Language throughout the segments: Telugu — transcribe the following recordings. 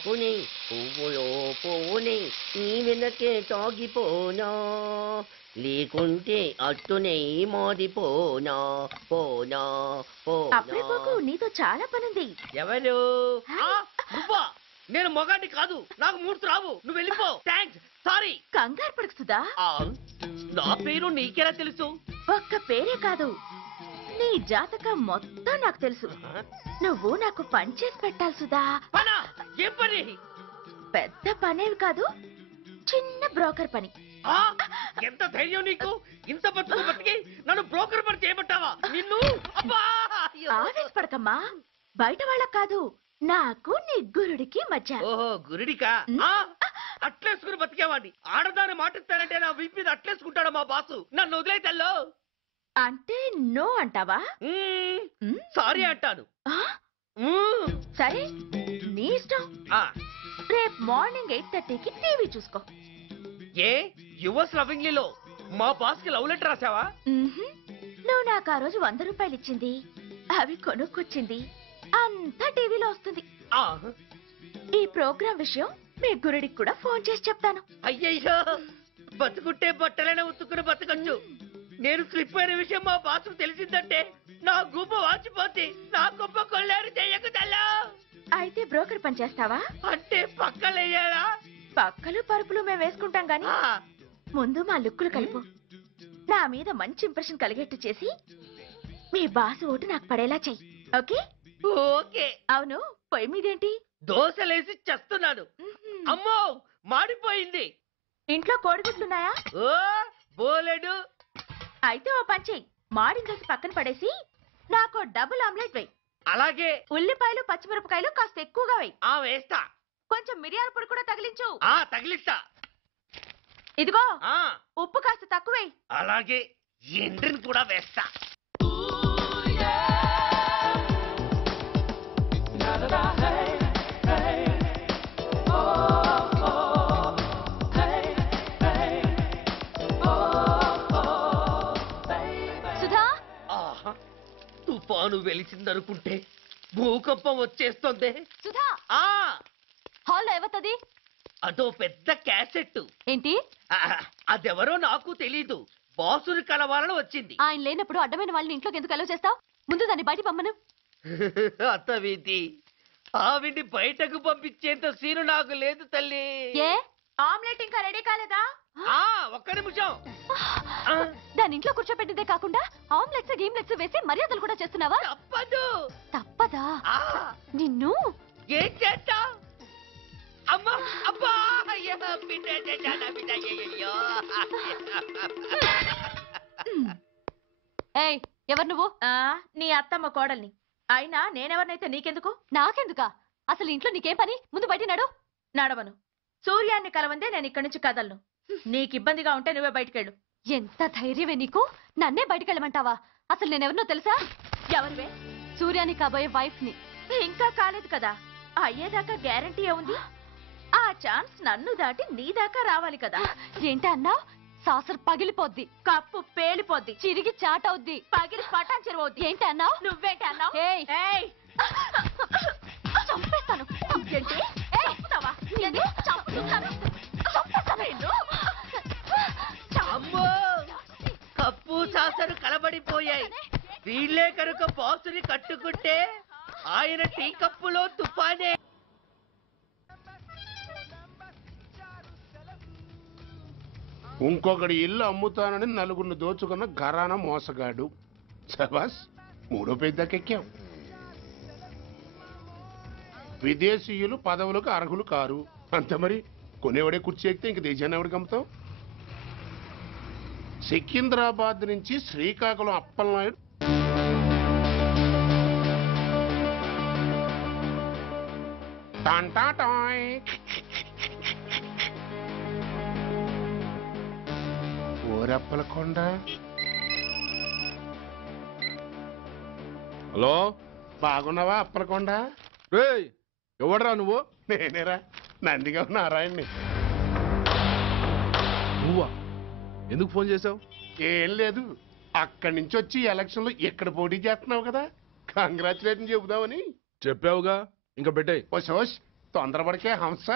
ఆకుని పువ్వులో పువ్వుని నీ వెనకే తాగిపోనా లేకుంటే అట్టునే మోదిపోనా పోనా అప్పుడే నీతో చాలా పనుంది. ఎవరు నువ్వా? నేను మొగాన్ని కాదు, నాకు మూర్తి రావు. నువ్వు వెళ్ళిపో. Thanks, sorry. కంగారు పడకు సుధా. నా పేరు నీకెలా తెలుసు? ఒక్క పేరే కాదు, నీ జాతకం మొత్తం నాకు తెలుసు. నువ్వు నాకు పని చేసి పెట్టాలి సుధా. పనా? ఏం పని? పెద్ద పనేవి కాదు, చిన్న బ్రోకర్ పని. ఎంత ధైర్యం నీకు? ఇంత బతుకు బతికి నన్ను బ్రోకర్ పని చేయబట్టావా? నిన్ను ఆవేశపడకమ్మా, బయట వాళ్ళకి కాదు, నాకు నీ గురుడికి మధ్య. ఓహో, గురుడికా? అట్లేసుకుని బతికేవాడిని. ఆడదాని మాటిస్తానంటే నా వీపు మీద అట్లేసుకుంటాడు మా బాసు. నన్ను వదిలేతల్లో. అంటే నో అంటావా? సారీ అంటాను. సరే, నీ ఇష్టం. రేపు మార్నింగ్ 8:30కి టీవీ చూసుకో. ఏ యువర్స్ లవింగ్లీలో మా బాస్ కి లవ్ లెటర్ రాసావా? నువ్వు నాకు ఆ రోజు 100 రూపాయలు ఇచ్చింది, అవి కొనుక్కొచ్చింది అంతా టీవీలో వస్తుంది. ఈ ప్రోగ్రాం విషయం మీ గురుడికి కూడా ఫోన్ చేసి చెప్తాను. అయ్యయ్యో, బతుకుంటే బట్టలైనా ఉత్తుకుని బతకచ్చు. నేను స్లిప్ అయిన విషయం మా బాసు తెలిసిందంటే నా గుబ్బ వాచిపోతే నా గొప్ప కొల్లారు చెయ్యకుదల్లా. అయితే బ్రోకర్ పని చేస్తావా? అంటే పక్కలేయాలా? పక్కలు పరుపులు మేము వేసుకుంటాం గాని ముందు మా లుక్కులు కలుపు. నా మీద మంచి ఇంప్రెషన్ కలిగేట్టు చేసి మీ బాసు ఓటు నాకు పడేలా చెయ్యి. ఓకే? ఓకే. అవును, పొయ్యి మీదేంటి? దోశలేసి చేస్తున్నాను. అమ్మో, మాడిపోయింది. ఇంట్లో కోడిగుడ్లున్నాయా? ఓ బోలెడు. అయితే ఓ పని చెయ్యి, మాడిన దోశ పక్కన పడేసి నాకు డబుల్ ఆమ్లెట్ వేయి. అలాగే. ఉల్లిపాయలు పచ్చిమిరపకాయలు కాస్త ఎక్కువగా వేయి. వేస్తా. కొంచెం మిరియాల పొడి కూడా తగిలించు. తగిలిస్తా. ఇదిగో ఉప్పు కాస్త తక్కువే. అలాగే, ఎండ్రిని కూడా వేస్తా. సుధా, తుఫాను వెలిసిందనుకుంటే భూకంపం వచ్చేస్తుంది. సుధా, హాల్లో ఏవతది? అదో పెద్ద క్యాసెట్. ఏంటి? అదెవరో నాకు తెలీదు. బాసుని కలవాలని వచ్చింది. ఆయన లేనప్పుడు అడ్డమైన వాళ్ళని ఇంట్లోకి ఎందుకు అలౌ చేస్తావు? ముందు దాన్ని బయట పంపను. అత్తవీతి, ఆవిడ్ని బయటకు పంపించేంత సీను నాకు లేదు తల్లి. ఏ ఆమ్లెట్ ఇంకా రెడీ కాలేదా? ఒక్క నిమిషం. దాని ఇంట్లో కూర్చోపెట్టిందే కాకుండా ఆమ్లెట్స్ గేమ్లెట్స్ వేసి మర్యాదలు కూడా చేస్తున్నావా? తప్పదు. తప్పదా? నిన్ను ఏం చేస్తా? అమ్మా, అబ్బా, ఏయ్, ఎవరు నువ్వు? నీ అత్తమ్మ కోడల్ని. అయినా నేనెవరినైతే నీకెందుకు? నాకెందుకా? అసలు ఇంట్లో నీకేం పని? ముందు బయట నడు. నడవను. సూర్యాన్ని కలవందే నేను ఇక్కడి నుంచి కదలను. నీకు ఇబ్బందిగా ఉంటే నువ్వే బయటకెళ్ళు. ఎంత ధైర్యమే నీకు? నన్నే బయటకెళ్ళమంటావా? అసలు నేనెవరినో తెలుసా? ఎవరివే? సూర్యాని కాబోయే వైఫ్ ని. ఇంకా కాలేదు కదా, అయ్యేదాకా గ్యారంటీ ఏముంది? ఆ ఛాన్స్ నన్ను దాటి నీ దాకా రావాలి కదా. ఏంటి అన్నా? సాసర్ పగిలిపోద్ది, కప్పు పేలిపోద్ది, చిరిగి చాటవుద్ది, పగిలి పటాన్ చెరువవుద్ది. ఏంటి అన్నావు? నువ్వేంటి అన్నావు? చంపేస్తాను. అమ్మో, కప్పు సాసరు కలబడిపోయాయి. వీళ్ళే కనుక బాసుని కట్టుకుంటే ఆయన టీ కప్పులో తుఫానే. ఇంకొకటి ఇల్లు అమ్ముతానని నలుగురిని దోచుకున్న ఘరానా మోసగాడు. శబాస్, 3వ పేజీ దాకెక్కాం. విదేశీయులు పదవులకు అర్హులు కారు. అంతే మరి, కొనేవాడే కుర్చీ ఎక్కితే ఇంక దేశాన్ని ఎవరికి అమ్ముతాం? సికింద్రాబాద్ నుంచి శ్రీకాకుళం అప్పలనాయుడు టాంటాటాయ్. ఓరప్పలకొండ. హలో, బాగున్నావా అప్పలకొండ? రేయ్, ఎవడరా నువ్వు? నేనేరా, నందిగా నారాయణ్ని. నువ్వా? ఎందుకు ఫోన్ చేసావు? ఏం లేదు, అక్కడి నుంచి వచ్చి ఎలక్షన్ లో ఇక్కడ పోటీ చేస్తున్నావు కదా, కంగ్రాచులేషన్ చెబుదామని. చెప్పావుగా, ఇంకా పెట్టాయి. సోష్ తొందరపడికే హంస,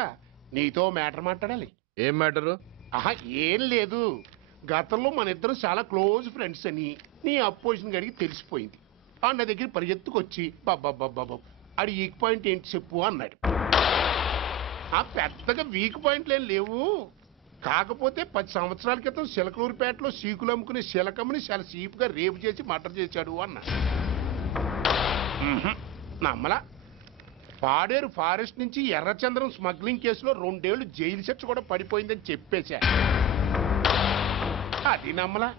నీతో మ్యాటర్ మాట్లాడాలి. ఏం మ్యాటరు? ఆహా, ఏం లేదు. గతంలో మన ఇద్దరు చాలా క్లోజ్ ఫ్రెండ్స్ అని నీ అపోజిషన్ గడికి తెలిసిపోయింది. ఆ నా దగ్గర పరిగెత్తుకొచ్చి బాబా ఆడి వీక్ పాయింట్ ఏంటి చెప్పు అన్నాడు. ఆ పెద్దగా వీక్ పాయింట్లు ఏం లేవు, కాకపోతే 10 సంవత్సరాల క్రితం చిలకలూరుపేటలో సీకులు అమ్ముకునే శిలకమ్మని చాలా సీపుగా రేపు చేసి మర్డర్ చేశాడు అన్నా. నమ్మలా. పాడేరు ఫారెస్ట్ నుంచి ఎర్రచంద్రం స్మగ్లింగ్ కేసులో 2 ఏళ్లు జైలు శిక్ష కూడా పడిపోయిందని చెప్పేశా. అది నమ్మలా.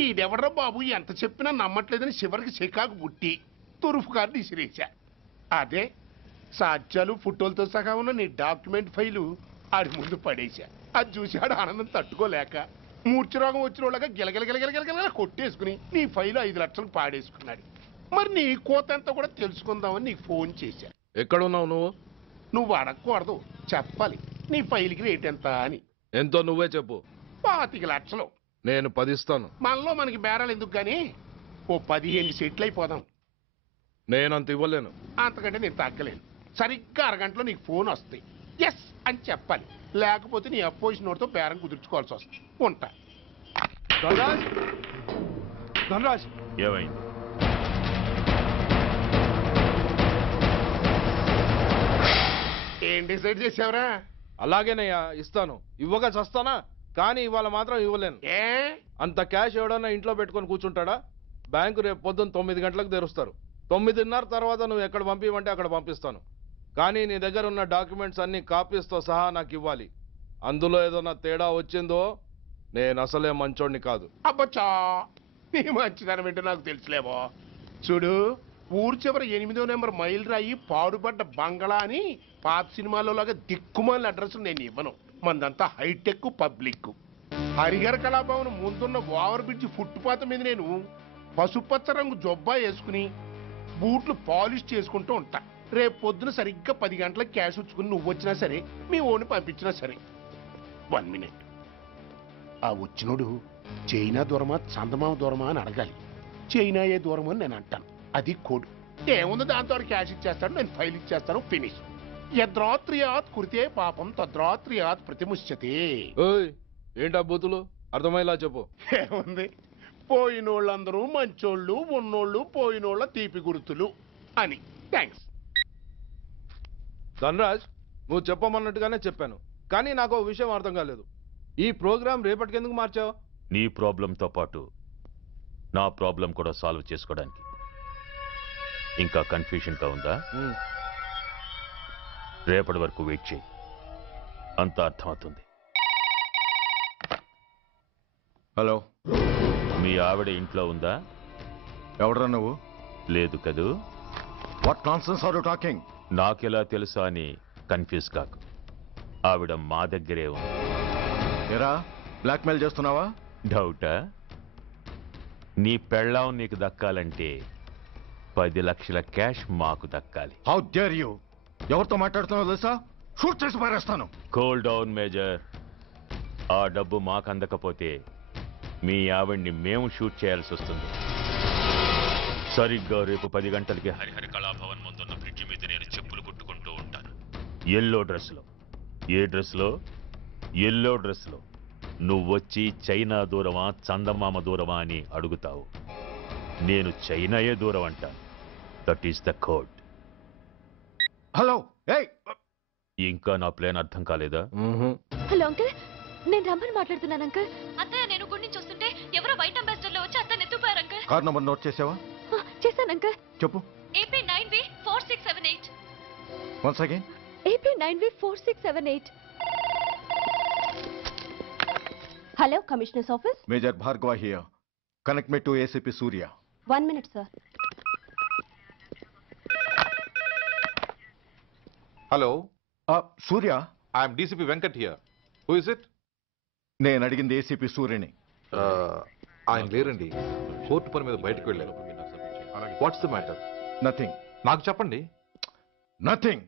ఈడెవడ్రా బాబు ఎంత చెప్పినా నమ్మట్లేదని చివరికి చికాకు పుట్టి తురుపు కార్డు ఇసిరేశా. అదే సాక్ష్యాలు ఫోటోలతో సహా ఉన్న నీ డాక్యుమెంట్ ఫైలు ఆడి ముందు పడేశా. అది చూశాడు ఆనందం తట్టుకోలేక మూర్ఛరోగం వచ్చిన వాళ్ళగా గిలగిలగిలగిలగిలగిల కొట్టేసుకుని నీ ఫైలు 5 లక్షలు పాడేసుకున్నాడు. మరి నీ కోతంతా కూడా తెలుసుకుందామని నీకు ఫోన్ చేశా. ఎక్కడున్నావు నువ్వు? నువ్వు అడగకూడదు, చెప్పాలి. నీ ఫైల్కి రేట్ ఎంత అని. ఎంతో నువ్వే చెప్పు. 25 లక్షలు. నేను 10 ఇస్తాను. మనలో మనకి బేరాలు ఎందుకు గానీ ఓ 15 సెటిల్ అయిపోదాం. నేనంత ఇవ్వలేను. అంతకంటే నేను తగ్గలేను. సరిగ్గా అరగంటలో నీకు ఫోన్ వస్తాయి. ఎస్ అని చెప్పాలి, లేకపోతే నీ అపోజిషన్ నోటితో బేరం కుదుర్చుకోవాల్సి వస్తుంది. ఉంటా. ధనరాజ్, ధనరాజ్, ఏమైంది? ఏం డిసైడ్ చేసావురా? అలాగేనయ్యా, ఇస్తాను. ఇవ్వగా చస్తానా, కానీ ఇవాళ మాత్రం ఇవ్వలేను. ఏ అంత క్యాష్ ఎవడన్నా ఇంట్లో పెట్టుకొని కూర్చుంటాడా? బ్యాంకు రేపు పొద్దున్న 9 గంటలకు తెరుస్తారు. 9:30 తర్వాత నువ్వు ఎక్కడ పంపివంటే అక్కడ పంపిస్తాను. కానీ నీ దగ్గర ఉన్న డాక్యుమెంట్స్ అన్ని కాపీస్తో సహా నాకు ఇవ్వాలి. అందులో ఏదైనా తేడా వచ్చిందో నేను అసలే మంచోడిని కాదు. అబ్బచ్చా, నీ మంచిదనం ఏంటో నాకు తెలుసులేమో. చూడు, ఊరు చివరి 8వ నెంబర్ మైల్ రాయి పాడుపడ్డ బంగళా అని పాత సినిమాలో లాగా దిక్కుమాలిన అడ్రస్ నేను ఇవ్వను. మందంతా హైటెక్ పబ్లిక్. హరిహర కళాభవన్ ముందున్న ఓవర్ బ్రిడ్జ్ ఫుట్పాత్ మీద నేను పసుపచ్చ రంగు జొబ్బా వేసుకుని బూట్లు పాలిష్ చేసుకుంటూ ఉంటా. రేపు పొద్దున సరిగ్గా 10 గంటలకు క్యాష్ ఉంచుకుని నువ్వు వచ్చినా సరే, మీ ఓని పంపించినా సరే. 1 మినిట్. ఆ వచ్చినోడు చైనా దూరమా చందమామ దూరమా అని అడగాలి. చైనా ఏ దూరం అని నేను అంటాను. అది కోడ్. ఏముంది, దాంతో క్యాష్ ఇచ్చేస్తాడు, నేను ఫైల్ ఇచ్చేస్తాను, ఫినిష్. యద్రాత్రియాత్ కురితే పాపం తద్రాత్రియాత్ ప్రతిముష్యతే. ఓయ్, ఏంటా బూతులు? అర్థమయ్యేలా చెప్పు. ఏముంది, పోయినోళ్ళందరూ మంచోళ్ళు, ఉన్నోళ్ళు పోయినోళ్ళ తీపి గుర్తులు అని. థ్యాంక్స్. ధనరాజ్, నువ్వు చెప్పమన్నట్టుగానే చెప్పాను, కానీ నాకు ఒక విషయం అర్థం కాలేదు. ఈ ప్రోగ్రాం రేపటికి ఎందుకు మార్చావు? నీ ప్రాబ్లంతో పాటు నా ప్రాబ్లం కూడా సాల్వ్ చేసుకోవడానికి. ఇంకా కన్ఫ్యూషన్గా ఉందా? రేపటి వరకు వెయిట్ చేయి, అంతా అర్థమవుతుంది. హలో, మీ ఆవిడ ఇంట్లో ఉందా? ఎవడరా నువ్వు? లేదు కదూ. What nonsense are you talking? నాకెలా తెలుసా అని కన్ఫ్యూజ్ కాకు. ఆవిడ మా దగ్గరే ఉంది. ఏరా, బ్లాక్మెయిల్ చేస్తున్నావా? డౌటా? నీ పెళ్ళాం నీకు దక్కాలంటే 10 లక్షల క్యాష్ మాకు దక్కాలి. How dare you! ఎవరితో మాట్లాడుతున్నావో తెలుసా? షూట్ చేసి పారేస్తాను. Cool down major. ఆ డబ్బు మాకు అందకపోతే మీ ఆవిడ్ని మేము షూట్ చేయాల్సి వస్తుంది. సరిగ్గా రేపు 10 గంటలకి హరిహర కళాభవన్ ముందున్న బ్రిడ్జి మీద నేను చెప్పులు కుట్టుకుంటూ ఉంటాను. ఎల్లో డ్రెస్లో. ఏ డ్రెస్లో? ఎల్లో డ్రెస్లో. నువ్వొచ్చి చైనా దూరమా చందమామ దూరమా అని అడుగుతావు. నేను చైనాయే దూరం అంటాను. That is the code. Hello, ఏయ్! ఇంకా నా ప్లాన్ అర్థం కాలేదా? హలో అంకుల్, నేను రమ్మని మాట్లాడుతున్నాను అంకుల్. అత్తయ్య, నేను గుడి నుంచి వస్తుంటే ఎవరో వైట్ అంబాసిడర్ లో వచ్చి అత్తని ఎత్తుపోయారు అంకుల్. కార్ నంబర్ నోట్ చేసావా? చేశాను అంకుల్. చెప్పు. AP 9V4678. Once again. AP 9V4678. Hello, commissioners office. Major Bhargava here. Connect me to ACP Surya. 1 minute sir. Hello, Surya, I'm DCP Venkat here. Who is it? నేను అడిగింది ఏసీపీ సూర్యని. ఆయన లేరండి, కోర్టు పని మీద బయటకు వెళ్ళారు. What's the matter? నథింగ్. నాకు చెప్పండి. Nothing.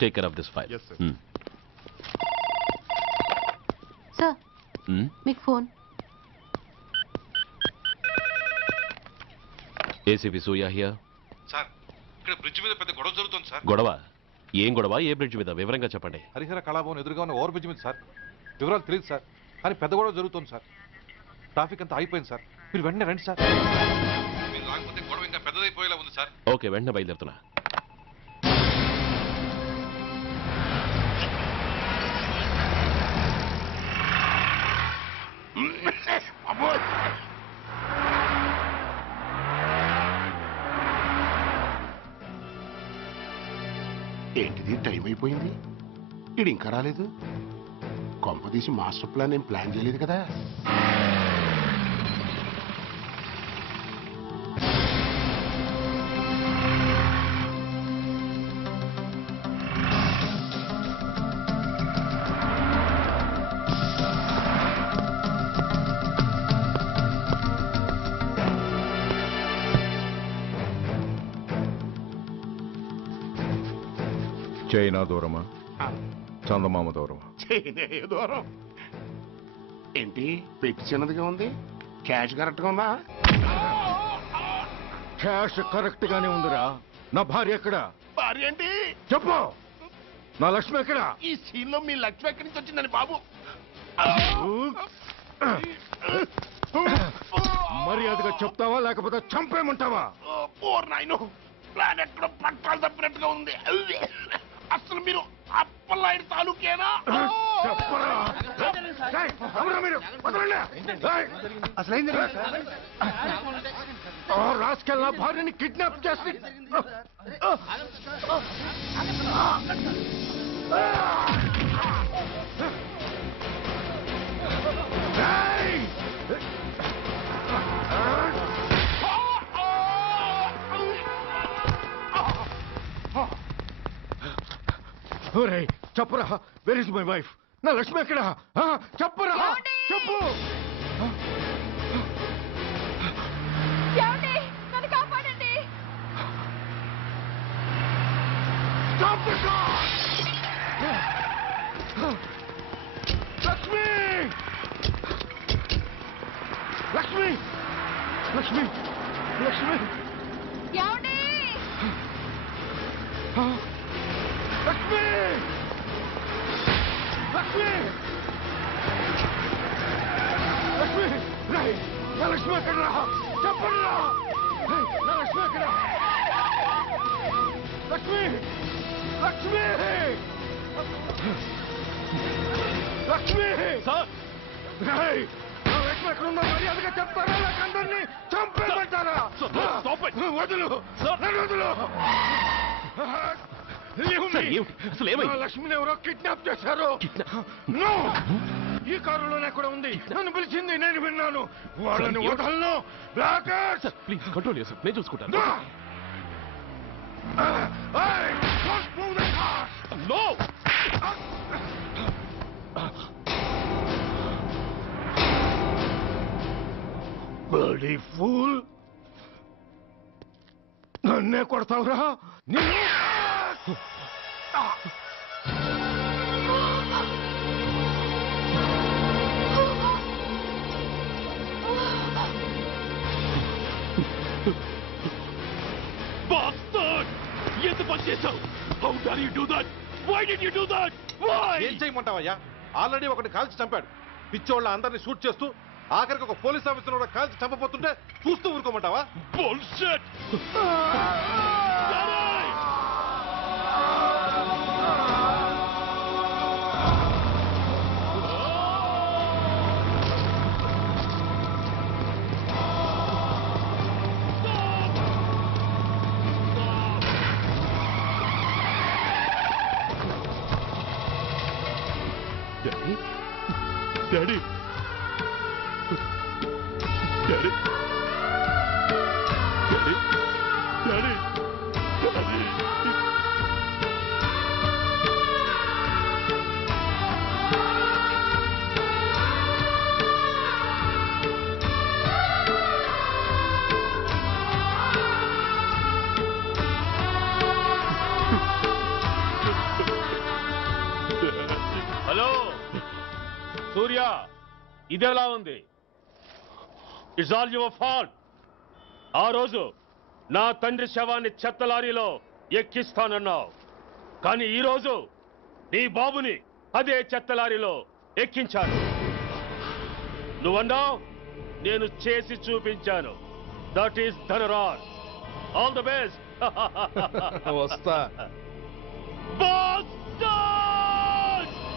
Take care of this file. Sir, మీకు phone. ACP Surya here. Sir ఇక్కడ బ్రిడ్జ్ మీద పెద్ద గొడవ జరుగుతుంది సార్. గొడవ? ఏం గొడవ? ఏ బ్రిడ్జ్ మీద? వివరంగా చెప్పండి. హరిహర కళాభవన్ ఎదురుగా ఉన్న ఓవర్ బ్రిడ్జ్ మీద సార్. వివరాలు తెలియదు సార్, కానీ పెద్ద గొడవ జరుగుతుంది సార్. ట్రాఫిక్ అంతా అయిపోయింది సార్. మీరు వెంటనే రండి సార్. మీరు రాకపోతే గొడవ ఇంకా పెద్దదైపోయేలా ఉంది సార్. ఓకే, వెంటనే బయలుదేరుతున్నా. ఏంటిది, టైం అయిపోయింది, ఇది ఇంకా రాలేదు. కొంపదీసి మాస్టర్ ప్లాన్ ఏం ప్లాన్ చేయలేదు కదా. చైనా దూరమా, చందమామ దూరమా? చైనా దూరం ఏంటి, పెట్టి చిన్నదిగా ఉంది, క్యాష్ కరెక్ట్గా ఉందా? క్యాష్ కరెక్ట్ గానే ఉందిరా. నా భార్య ఎక్కడ? భార్య ఏంటి చెప్పు. నా లక్ష్మి ఎక్కడ? ఈ సీన్ లో మీ లక్ష్మి ఎక్కడి నుంచి వచ్చిందని బాబు? మర్యాదగా చెప్తావా లేకపోతే చంపేమంటావా? ఓర్ నాయను, ప్లాన్ ఎక్కడ పట్టాలు తప్పినట్టుగా ఉంది. అసలు మీరు అప్పలాయుడు తాలూకేనా? రాసుకెళ్ళ భార్యని కిడ్నాప్ చేసి చెప్పరా, వెర్ ఇస్ మై వైఫ్? నా లక్ష్మి ఎక్కడ? చెప్పరా, చెప్పు. నన్ను కాపాడండి. లక్ష్మి, లక్ష్మి, లక్ష్మి, లక్ష్మి, ఏమండి? లక్ష్మి, లక్ష్మి, లక్ష్మి, రాయ్, నా లక్ష్మి ఎక్కడ? చెప్పండి రా, నా లక్ష్మి ఎక్కడ? లక్ష్మి, లక్ష్మి, లక్ష్మి, రాయ్, నా లక్ష్మి ఎక్కడ ఉందో మర్యాదగా చెప్తారా లేక అందరినీ చంపేమంటారా? వదులు, నన్ను వదులు. లక్ష్మిని ఎవరో కిడ్నాప్ చేశారు. ఈ కారులోనే కూడా ఉంది. నన్ను పిలిచింది, నేను విన్నాను. వాళ్ళని వదలను. ప్లీజ్ కంట్రోల్ చేసి నేను చూసుకుంటాను. Bloody fool! నన్నే కొడతావురా? ఎంత పని చేశావు? How dare you do that? Why did you do that? Why? ఏం చేయమంటావయ్యా? ఆల్రెడీ ఒకటి కాల్చి చంపాడు. పిచ్చోళ్ళ అందరినీ షూట్ చేస్తూ ఆఖరికి ఒక పోలీస్ ఆఫీసర్ కూడా కాల్చి చంపబోతుంటే చూస్తూ ఊరుకోమంటావా? Bullshit! Daddy! Daddy! Daddy! Daddy! Daddy! Hello Surya, ఇదెలా ఉంది? It's all your fault. ఆ రోజు నా తండ్రి శవాన్ని చెత్త లారీలో ఎక్కిస్తానన్నావు. కానీ ఈరోజు నీ బాబుని అదే చెత్త లారీలో ఎక్కించాను. నువ్వన్నావు, నేను చేసి చూపించాను. That is Dhanraj. All the best. వస్తా. బాస్